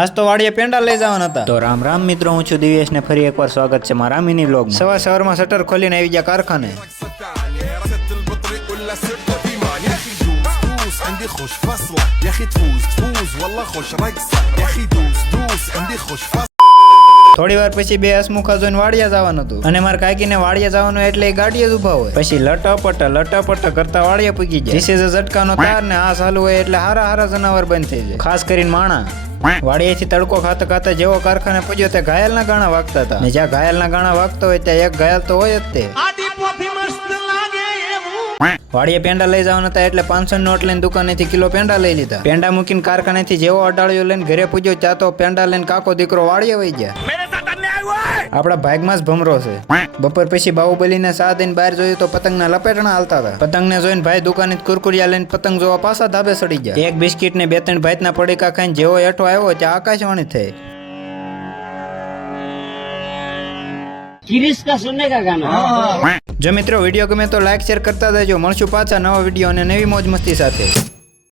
આજ તો વાડીએ પેંડા લઈ જવાના હતા. તો રામ રામ મિત્રો, હું છું દિવ્યેશ ને ફરી એકવાર સ્વાગત છે મારા મિની વ્લોગમાં. સવારમાં શટર ખોલીને આવી ગયા કારખાને. થોડી વાર પછી બે હસમુખા જોઈને વાડિયા જવાનું હતું અને મારા કાકીને વાડિયા જવાનું એટલે એ ગાડીએ જ ઉભા હોય. પછી લટાપટ કરતા વાડિયા પૂગી જાય. જીસે ઝટકાનો તાર ને આ ચાલુ હોય એટલે હારા જનાવર બંધ થઈ જાય, ખાસ કરીને માણા. વાડિયાથી તડકો ખાતા જેવો કારખાને પૂજ્યો તે ઘાયલના ગાણા વાગતા હતા ને જ્યાં ઘાયલના ગાણા વાગતા હોય ત્યાં એક ઘાયલ તો હોય જ તે. વાડિયા પેંડા લઈ જવાના હતા એટલે 500 નોટ લઈને દુકાનેથી કિલો પેંડા લઈ લીધા. પેંડા મૂકીને કારખાનેથી જેવો અડાળ્યો લઈને ઘરે પૂજ્યો ત્યાં તો પેંડા લઈને કાકો દીકરો વાડિયા વહી ગયા. આપડા ભાગમાં જ ભમરો છે. બપોર પછી બાહુબલીને સા દઈને બહાર જોયું તો પતંગના લપેટણા હાલતા હતા. પતંગને જોઈને ભાઈ દુકાને કુરકુરિયા લઈને પતંગ જોવા પાછા ધાબે ચડી ગયા. એક બિસ્કીટ ને 2-3 ભાતના પડીકા ખાઈને જેવો હેઠો આવ્યો ત્યાં આકાશવાણી થઈ. किरिश का सुनने का गाना। જો મિત્રો વિડીયો ગમે તો લાઈક શેર કરતા જજો. મળશું પાછા નવા વિડીયો અને નવી મોજ મસ્તી સાથે.